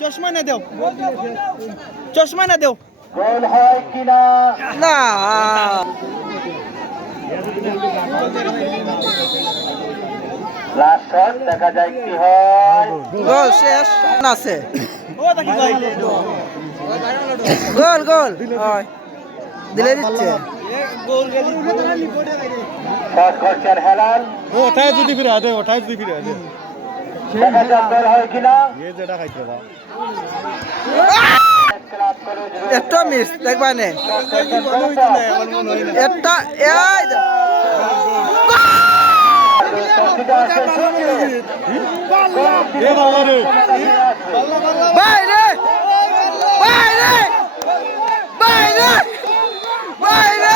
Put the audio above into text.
চশমা না দেও চশমা না দেও গোল হয় কিনা না লাস্ট শট দেখা যায় কি হয়। গোল শেষ আছে গোল গোল দিলে দিচ্ছে শট করছেন হেলাল। ওঠায় যদি ফিরে আদে দেখা যাক গোল হয় কিনা। ये যেটা খাইতে বা ক্লাব কলেজ একটা মিস দেখবা নে একটা এই এ বাবা রে বাইরে বাইরে বাইরে বাইরে